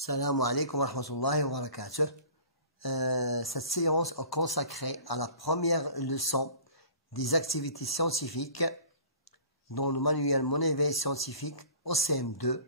Salam alaikum wa rahmatullahi wa barakatuh. Cette séance est consacrée à la première leçon des activités scientifiques dans le manuel Mon éveil scientifique au CM2.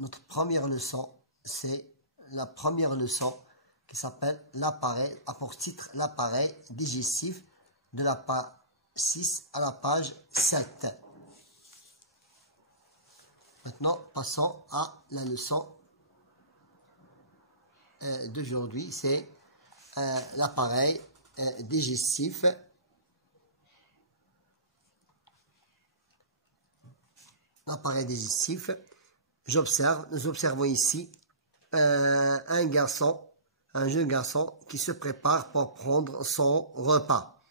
Notre première leçon, c'est la première leçon qui s'appelle l'appareil, a pour titre l'appareil digestif de la page 6 à la page 7. Maintenant, passons à la leçon d'aujourd'hui, c'est l'appareil digestif. L'appareil digestif, nous observons ici un jeune garçon qui se prépare pour prendre son repas.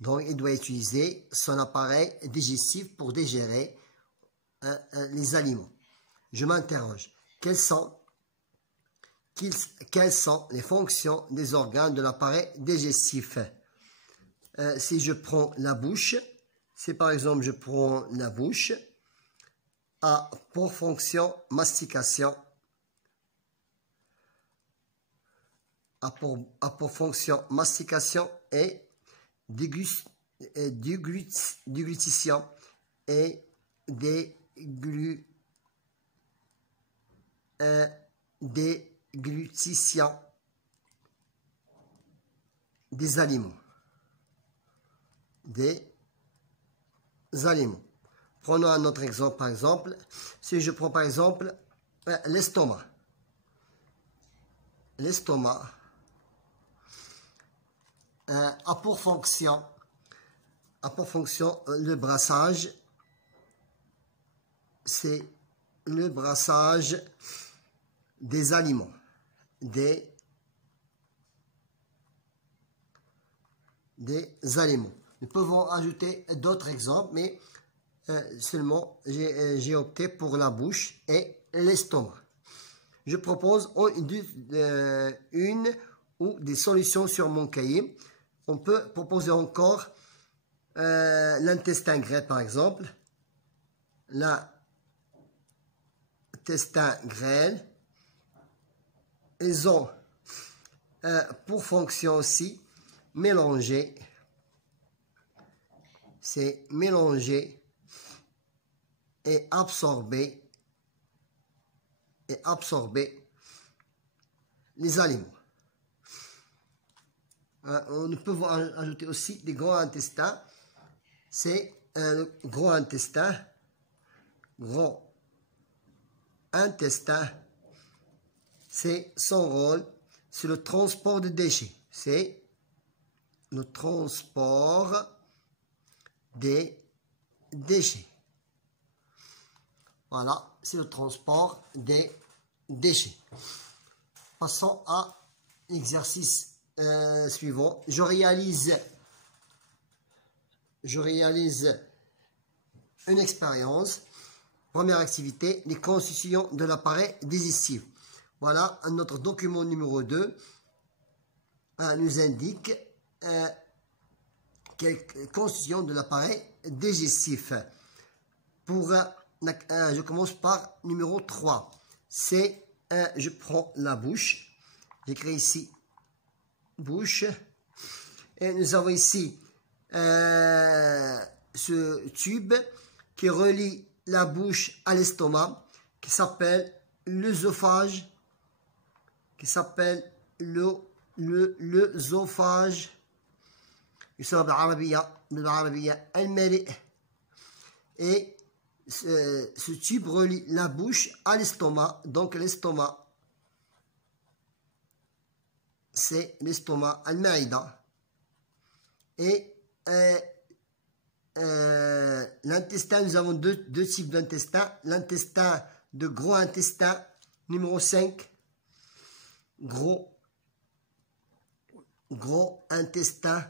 Donc, il doit utiliser son appareil digestif pour digérer les aliments. Je m'interroge, quelles sont les fonctions des organes de l'appareil digestif? Si je prends la bouche, si par exemple je prends la bouche, a pour fonction mastication, a pour fonction mastication et déglutition et déglutition des aliments. Prenons un autre exemple, par exemple. Si je prends par exemple l'estomac. L'estomac a pour fonction le brassage. C'est le brassage des aliments, des aliments. Nous pouvons ajouter d'autres exemples, mais seulement j'ai opté pour la bouche et l'estomac. Je propose une ou des solutions sur mon cahier. On peut proposer encore l'intestin grêle, par exemple. L'intestin grêle, ils ont pour fonction aussi mélanger, c'est mélanger et absorber les aliments. Nous pouvons ajouter aussi des grands intestins, c'est le gros intestin. Gros intestin, c'est son rôle, c'est le transport de déchets. C'est le transport des déchets. Voilà, c'est le transport des déchets. Passons à l'exercice suivant. Je réalise une expérience. Première activité, les constitutions de l'appareil digestif. Voilà, notre document numéro 2 nous indique quelles constitutions de l'appareil digestif. Je commence par numéro 3. C'est, je prends la bouche. J'écris ici bouche. Et nous avons ici ce tube qui relie la bouche à l'estomac, qui s'appelle l'œsophage, l'œsophage, et ce tube relie la bouche à l'estomac, donc l'estomac, c'est l'estomac al-maïda, et l'intestin, nous avons deux types d'intestin. L'intestin de gros intestin, numéro 5. Gros intestin.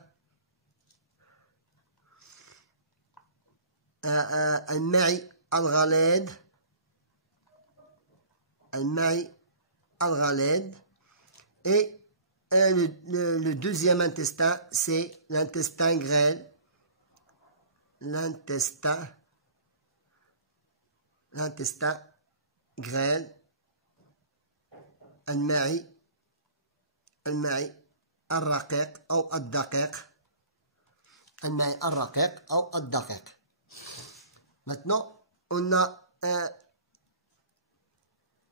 المعي الغليظ. Et le deuxième intestin, c'est l'intestin grêle. L'intestin grêle, المائي الرقيق أو الدقيق المائي الرقيق أو الدقيق. Maintenant, on a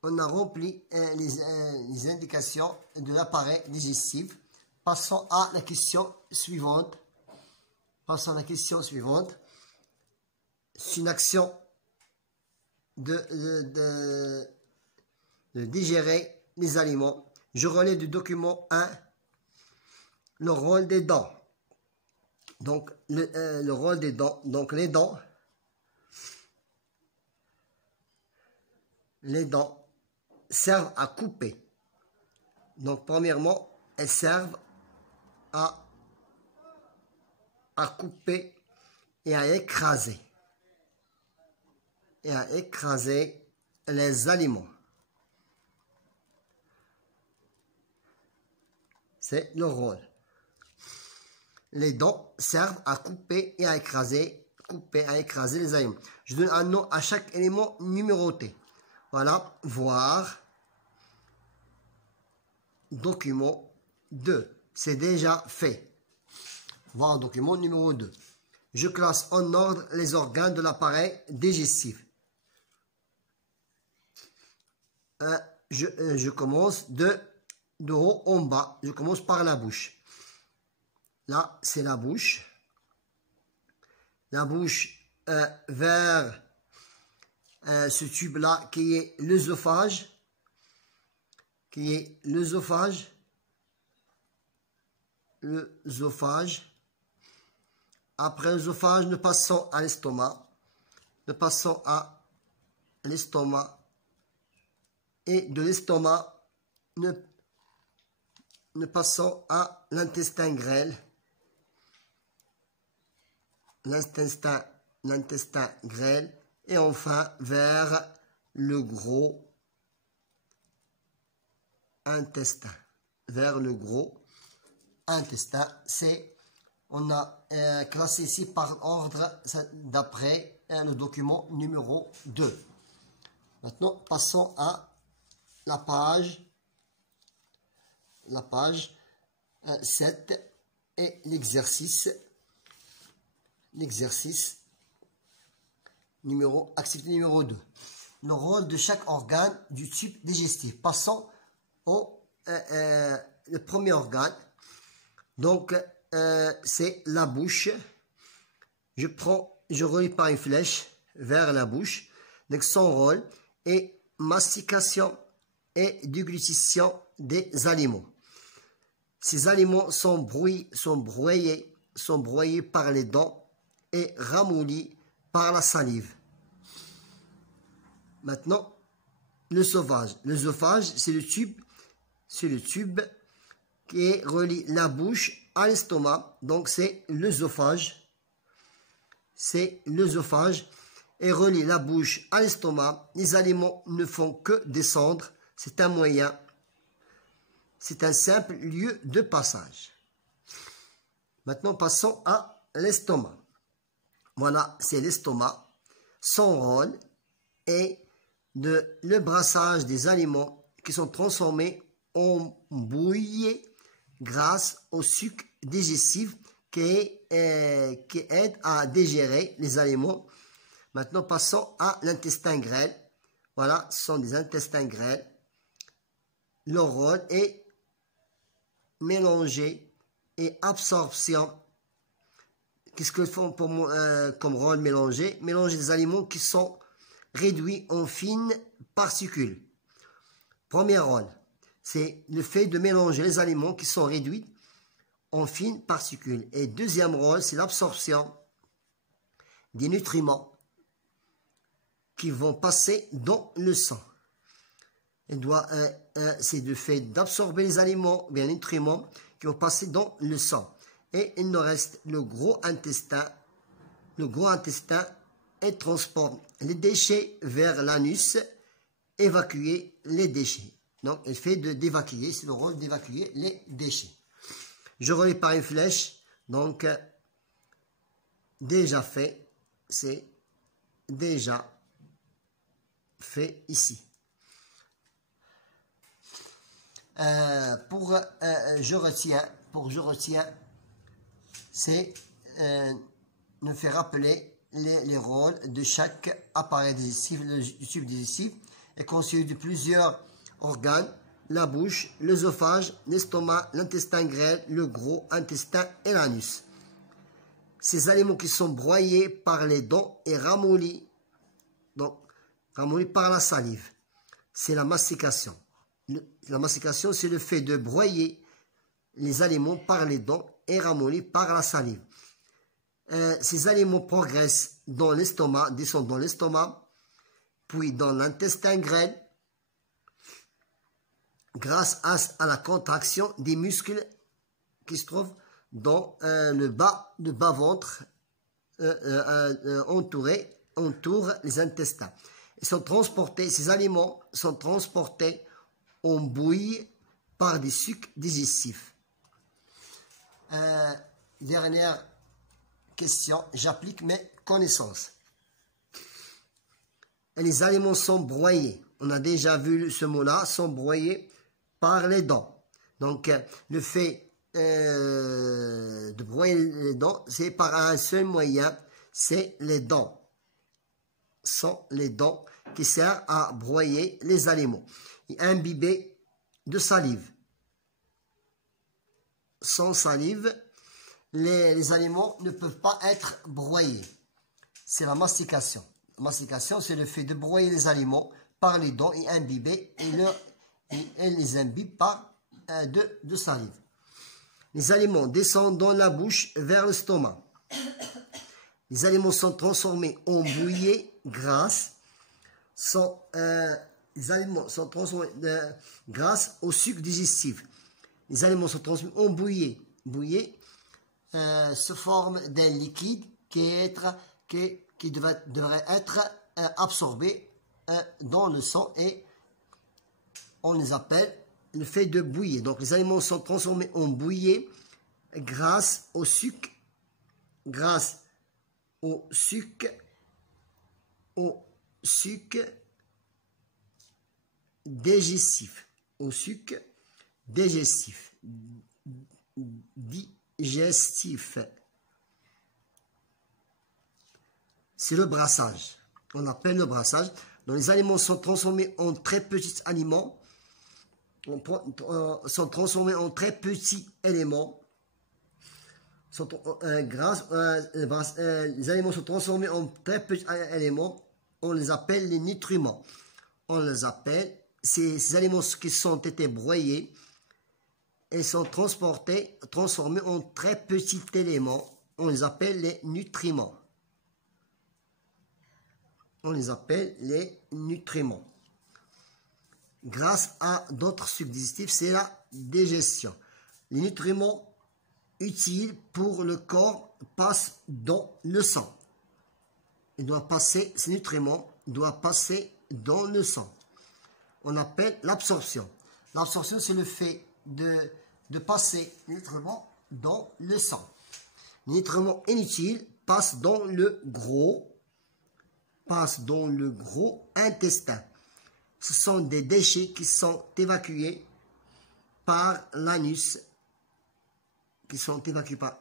rempli les indications de l'appareil digestif. Passons à la question suivante. C'est une action de digérer les aliments. Je relais du document 1 le rôle des dents. Donc, le rôle des dents. Donc, les dents servent à couper. Donc, premièrement, elles servent à couper et à écraser. Les aliments. C'est le rôle. Les dents servent à couper et à écraser les aliments. Je donne un nom à chaque élément numéroté. Voilà, voir document 2. C'est déjà fait. Voir document numéro 2. Je classe en ordre les organes de l'appareil digestif. Je commence de haut en bas. Je commence par la bouche. Là, c'est la bouche. La bouche vers ce tube-là qui est l'œsophage. Après l'œsophage, nous passons à l'estomac. Et de l'estomac, nous passons à l'intestin grêle. L'intestin grêle. Et enfin, vers le gros intestin. On a classé ici par ordre d'après le document numéro 2. Maintenant, passons à la page 7 et l'exercice activité numéro 2. Le rôle de chaque organe du tube digestif. Passons au le premier organe. Donc, c'est la bouche. Je relie par une flèche vers la bouche. Donc, son rôle est mastication et déglutition des aliments. Ces aliments sont broyés par les dents et ramollis par la salive. Maintenant, l'œsophage. L'œsophage, c'est le tube qui relie la bouche à l'estomac. Donc, c'est l'œsophage. Et relie la bouche à l'estomac. Les aliments ne font que descendre. C'est un moyen. C'est un simple lieu de passage. Maintenant, passons à l'estomac. Voilà, c'est l'estomac. Son rôle est le brassage des aliments qui sont transformés en bouillie grâce au sucre digestif qui aide à digérer les aliments. Maintenant, passons à l'intestin grêle. Voilà, ce sont des intestins grêles. Leur rôle est mélanger et absorption. Qu'est-ce qu'ils font comme rôle mélanger? Mélanger des aliments qui sont réduits en fines particules. Premier rôle, c'est le fait de mélanger les aliments qui sont réduits en fines particules. Et deuxième rôle, c'est l'absorption des nutriments qui vont passer dans le sang. C'est le fait d'absorber les aliments, bien les nutriments qui vont passer dans le sang. Et il nous reste le gros intestin. Le gros intestin transporte les déchets vers l'anus, évacuer les déchets. Donc, il fait d'évacuer, c'est le rôle d'évacuer les déchets. Je relie par une flèche. Donc, déjà fait, c'est déjà fait ici. Je retiens, c'est nous fait rappeler les rôles de chaque appareil digestif. Le tube digestif est constitué de plusieurs organes: la bouche, l'œsophage, l'estomac, l'intestin grêle, le gros intestin et l'anus. Ces aliments qui sont broyés par les dents et ramollis, donc ramollis par la salive, c'est la mastication. La mastication, c'est le fait de broyer les aliments par les dents et ramollis par la salive. Ces aliments progressent dans l'estomac, descendent dans l'estomac, puis dans l'intestin grêle, grâce à la contraction des muscles qui se trouvent dans le bas ventre, entoure les intestins. Ces aliments sont transportés en bouillie par des sucs digestifs. Dernière question, j'applique mes connaissances. Les aliments sont broyés. On a déjà vu ce mot-là, sont broyés par les dents. Donc, le fait de broyer les dents, c'est par un seul moyen, c'est les dents. Sont les dents qui servent à broyer les aliments. Et imbiber de salive. Sans salive, les aliments ne peuvent pas être broyés. C'est la mastication. La mastication, c'est le fait de broyer les aliments par les dents et imbiber et les imbibe par de salive. Les aliments descendent dans la bouche vers l'estomac. Les aliments sont transformés en bouillie grasse. Les aliments sont transformés grâce au sucre digestif. Les aliments sont transformés en bouillie. Bouillie se forme d'un liquide qui devrait être absorbé dans le sang, et on les appelle le fait de bouillir. Donc les aliments sont transformés en bouillie grâce au sucre digestif. C'est le brassage. On appelle le brassage. Donc les aliments sont transformés en très petits aliments. Sont transformés en très petits éléments. Les aliments sont transformés en très petits éléments. On les appelle les nutriments. On les appelle ces aliments qui ont été broyés et sont transformés en très petits éléments. On les appelle les nutriments. On les appelle les nutriments. Grâce à d'autres sucs digestifs, c'est la digestion. Les nutriments utiles pour le corps passent dans le sang. Ces nutriments doivent passer dans le sang. On appelle l'absorption. L'absorption, c'est le fait de passer les nutriments dans le sang. Les nutriments inutiles passent dans le gros intestin. Ce sont des déchets qui sont évacués par l'anus.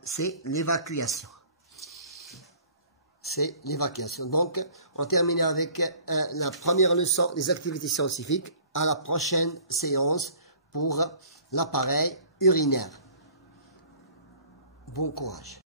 C'est l'évacuation. C'est l'évacuation. Donc, on termine avec la première leçon des activités scientifiques. À la prochaine séance pour l'appareil urinaire. Bon courage.